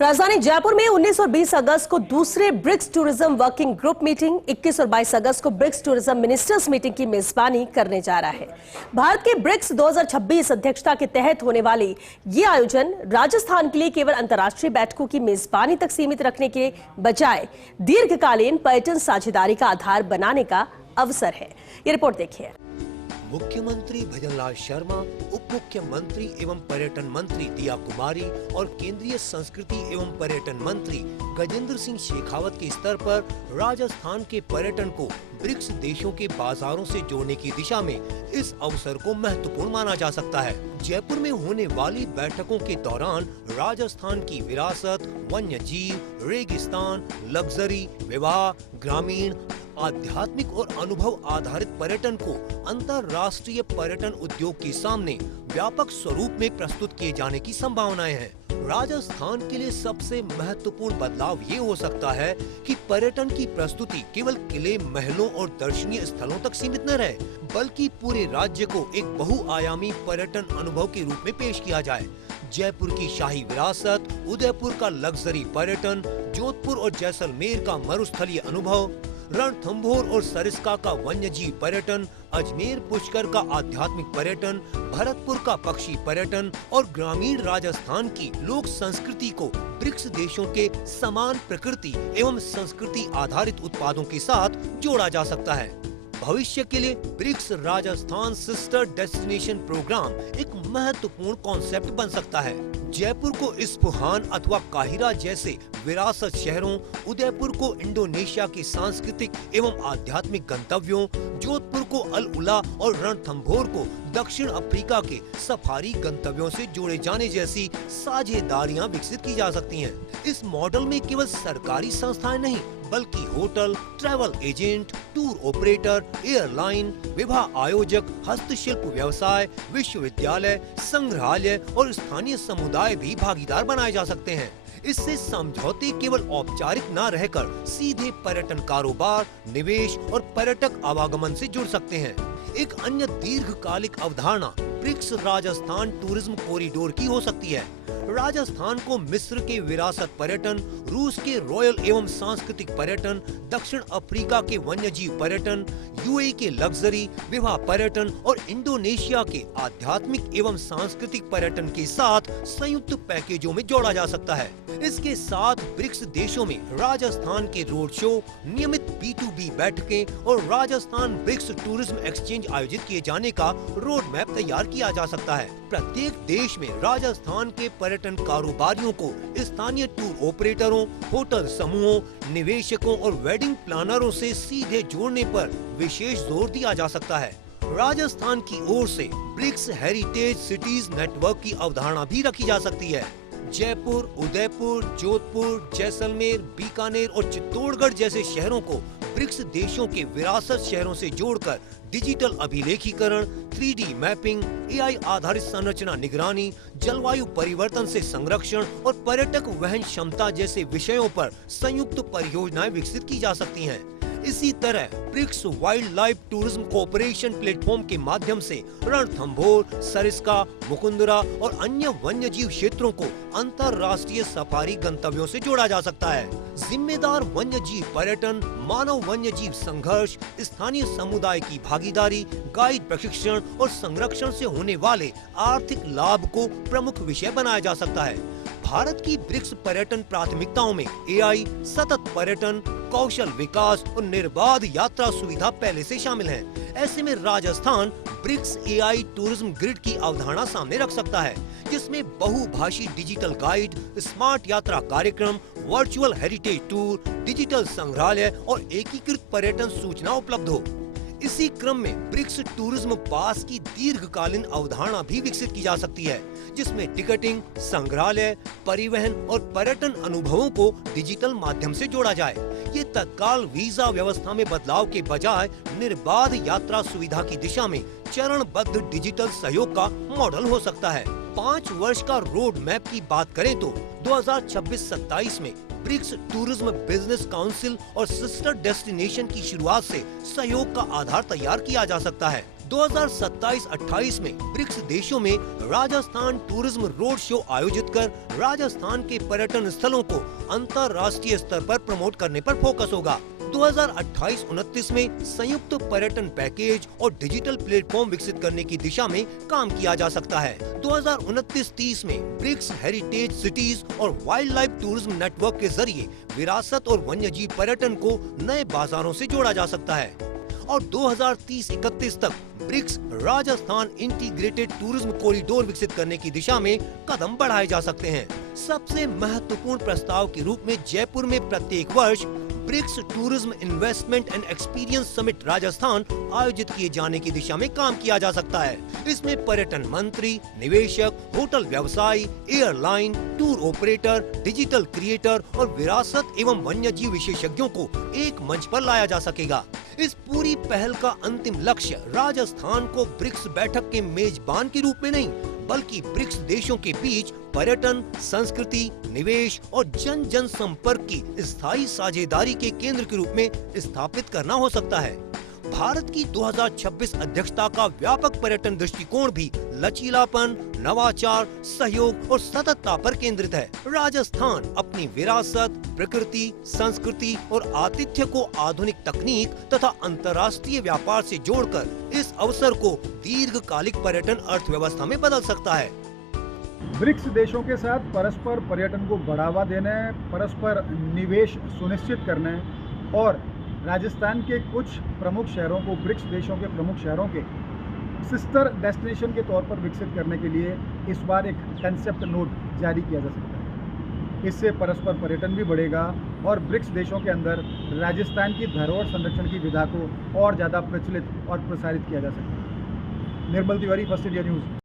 राजधानी जयपुर में 19 और 20 अगस्त को दूसरे BRICS tourism working group meeting, 21 और 22 अगस्त को ब्रिक्स टूरिज्म मिनिस्टर्स मीटिंग की मेजबानी करने जा रहा है। भारत के ब्रिक्स 2026 अध्यक्षता के तहत होने वाली ये आयोजन राजस्थान के लिए केवल अंतर्राष्ट्रीय बैठकों की मेजबानी तक सीमित रखने के बजाय दीर्घकालीन पर्यटन साझेदारी का आधार बनाने का अवसर है। ये रिपोर्ट देखिए। मुख्यमंत्री भजनलाल शर्मा, उप मुख्यमंत्री एवं पर्यटन मंत्री दिया कुमारी और केंद्रीय संस्कृति एवं पर्यटन मंत्री गजेंद्र सिंह शेखावत के स्तर पर राजस्थान के पर्यटन को ब्रिक्स देशों के बाजारों से जोड़ने की दिशा में इस अवसर को महत्वपूर्ण माना जा सकता है। जयपुर में होने वाली बैठकों के दौरान राजस्थान की विरासत, वन्य जीव, रेगिस्तान, लग्जरी, विवाह, ग्रामीण, आध्यात्मिक और अनुभव आधारित पर्यटन को अंतर्राष्ट्रीय पर्यटन उद्योग के सामने व्यापक स्वरूप में प्रस्तुत किए जाने की संभावनाएं हैं। राजस्थान के लिए सबसे महत्वपूर्ण बदलाव ये हो सकता है कि पर्यटन की प्रस्तुति केवल किले, महलों और दर्शनीय स्थलों तक सीमित न रहे, बल्कि पूरे राज्य को एक बहुआयामी पर्यटन अनुभव के रूप में पेश किया जाए। जयपुर की शाही विरासत, उदयपुर का लग्जरी पर्यटन, जोधपुर और जैसलमेर का मरुस्थलीय अनुभव, रणथंभौर और सरिस्का का वन्यजीव पर्यटन, अजमेर पुष्कर का आध्यात्मिक पर्यटन, भरतपुर का पक्षी पर्यटन और ग्रामीण राजस्थान की लोक संस्कृति को ब्रिक्स देशों के समान प्रकृति एवं संस्कृति आधारित उत्पादों के साथ जोड़ा जा सकता है। भविष्य के लिए BRICS Rajasthan sister destination programme एक महत्वपूर्ण कॉन्सेप्ट बन सकता है। जयपुर को इस्फहान अथवा काहिरा जैसे विरासत शहरों, उदयपुर को इंडोनेशिया के सांस्कृतिक एवं आध्यात्मिक गंतव्यों, जोधपुर को अल उला और रणथंभौर को दक्षिण अफ्रीका के सफारी गंतव्यों से जोड़े जाने जैसी साझेदारियां विकसित की जा सकती हैं। इस मॉडल में केवल सरकारी संस्थाएं नहीं, बल्कि hotel, travel agent, tour operator, airline, विवाह आयोजक, हस्तशिल्प व्यवसाय, विश्वविद्यालय, संग्रहालय और स्थानीय समुदाय भी भागीदार बनाए जा सकते हैं। इससे समझौते केवल औपचारिक न रहकर सीधे पर्यटन कारोबार, निवेश और पर्यटक आवागमन से जुड़ सकते हैं। एक अन्य दीर्घकालिक अवधारणा ब्रिक्स राजस्थान टूरिज्म कॉरिडोर की हो सकती है। राजस्थान को मिस्र के विरासत पर्यटन, रूस के रॉयल एवं सांस्कृतिक पर्यटन, दक्षिण अफ्रीका के वन्यजीव पर्यटन, यूएई के लग्जरी, विवाह पर्यटन और इंडोनेशिया के आध्यात्मिक एवं सांस्कृतिक पर्यटन के साथ संयुक्त पैकेजों में जोड़ा जा सकता है। इसके साथ ब्रिक्स देशों में राजस्थान के रोड शो, नियमित B2B बैठकें और राजस्थान ब्रिक्स टूरिज्म एक्सचेंज आयोजित किए जाने का रोड मैप तैयार किया जा सकता है। प्रत्येक देश में राजस्थान के पर्यटन कारोबारियों को स्थानीय टूर ऑपरेटरों, होटल समूहों, निवेशकों और वेडिंग प्लानरों से सीधे जोड़ने पर विशेष जोर दिया जा सकता है। राजस्थान की ओर से ब्रिक्स हेरिटेज सिटीज नेटवर्क की अवधारणा भी रखी जा सकती है। जयपुर, उदयपुर, जोधपुर, जैसलमेर, बीकानेर और चित्तौड़गढ़ जैसे शहरों को ब्रिक्स देशों के विरासत शहरों से जोड़कर डिजिटल अभिलेखीकरण, 3D मैपिंग, AI आधारित संरचना निगरानी, जलवायु परिवर्तन से संरक्षण और पर्यटक वहन क्षमता जैसे विषयों पर संयुक्त परियोजनाएं विकसित की जा सकती हैं। इसी तरह BRICS wildlife tourism cooperation platform के माध्यम से रणथंभौर, सरिस्का, मुकुंदरा और अन्य वन्यजीव क्षेत्रों को अंतर्राष्ट्रीय सफारी गंतव्यों से जोड़ा जा सकता है। जिम्मेदार वन्यजीव पर्यटन, मानव वन्यजीव संघर्ष, स्थानीय समुदाय की भागीदारी, गाइड प्रशिक्षण और संरक्षण से होने वाले आर्थिक लाभ को प्रमुख विषय बनाया जा सकता है। भारत की ब्रिक्स पर्यटन प्राथमिकताओं में AI, सतत पर्यटन, कौशल विकास और निर्बाध यात्रा सुविधा पहले से शामिल है। ऐसे में Rajasthan BRICS AI tourism grid की अवधारणा सामने रख सकता है, जिसमें बहुभाषी डिजिटल गाइड, स्मार्ट यात्रा कार्यक्रम, वर्चुअल हेरिटेज टूर, डिजिटल संग्रहालय और एकीकृत पर्यटन सूचना उपलब्ध हो। इसी क्रम में ब्रिक्स टूरिज्म पास की दीर्घकालीन अवधारणा भी विकसित की जा सकती है, जिसमें टिकटिंग, संग्रहालय, परिवहन और पर्यटन अनुभवों को डिजिटल माध्यम से जोड़ा जाए। ये तत्काल वीजा व्यवस्था में बदलाव के बजाय निर्बाध यात्रा सुविधा की दिशा में चरणबद्ध डिजिटल सहयोग का मॉडल हो सकता है। 5 वर्ष का रोड मैप की बात करें तो 2026-27 में ब्रिक्स टूरिज्म बिजनेस काउंसिल और सिस्टर डेस्टिनेशन की शुरुआत से सहयोग का आधार तैयार किया जा सकता है। 2027-28 में ब्रिक्स देशों में राजस्थान टूरिज्म रोड शो आयोजित कर राजस्थान के पर्यटन स्थलों को अंतर्राष्ट्रीय स्तर पर प्रमोट करने पर फोकस होगा। 2028-29 में संयुक्त पर्यटन पैकेज और डिजिटल प्लेटफॉर्म विकसित करने की दिशा में काम किया जा सकता है। 2029-30 में ब्रिक्स हेरिटेज सिटीज और वाइल्ड लाइफ टूरिज्म नेटवर्क के जरिए विरासत और वन्यजीव पर्यटन को नए बाजारों से जोड़ा जा सकता है और 2030-31 तक BRICS Rajasthan integrated tourism corridor विकसित करने की दिशा में कदम बढ़ाए जा सकते हैं। सबसे महत्वपूर्ण प्रस्ताव के रूप में जयपुर में प्रत्येक वर्ष BRICS tourism investment and experience summit Rajasthan आयोजित किए जाने की दिशा में काम किया जा सकता है। इसमें पर्यटन मंत्री, निवेशक, होटल व्यवसायी, airline, tour operator, digital creator और विरासत एवं वन्यजीव विशेषज्ञों को एक मंच पर लाया जा सकेगा। इस पूरी पहल का अंतिम लक्ष्य राजस्थान को ब्रिक्स बैठक के मेजबान के रूप में नहीं बल्कि ब्रिक्स देशों के बीच पर्यटन, संस्कृति, निवेश और जन जन संपर्क की स्थायी साझेदारी के केंद्र के रूप में स्थापित करना हो सकता है। भारत की 2026 अध्यक्षता का व्यापक पर्यटन दृष्टिकोण भी लचीलापन, नवाचार, सहयोग और सततता पर केंद्रित है। राजस्थान अपनी विरासत, प्रकृति, संस्कृति और आतिथ्य को आधुनिक तकनीक तथा अंतर्राष्ट्रीय व्यापार से जोड़कर इस अवसर को दीर्घकालिक पर्यटन अर्थव्यवस्था में बदल सकता है। ब्रिक्स देशों के साथ परस्पर पर्यटन को बढ़ावा देने, परस्पर निवेश सुनिश्चित करने और राजस्थान के कुछ प्रमुख शहरों को ब्रिक्स देशों के प्रमुख शहरों के सिस्टर डेस्टिनेशन के तौर पर विकसित करने के लिए इस बार एक कंसेप्ट नोट जारी किया जा सकता है। इससे परस्पर पर्यटन भी बढ़ेगा और ब्रिक्स देशों के अंदर राजस्थान की धरोहर संरक्षण की विधा को और ज़्यादा प्रचलित और प्रसारित किया जा सकता है। निर्मल तिवारी, फर्स्ट इंडिया न्यूज़।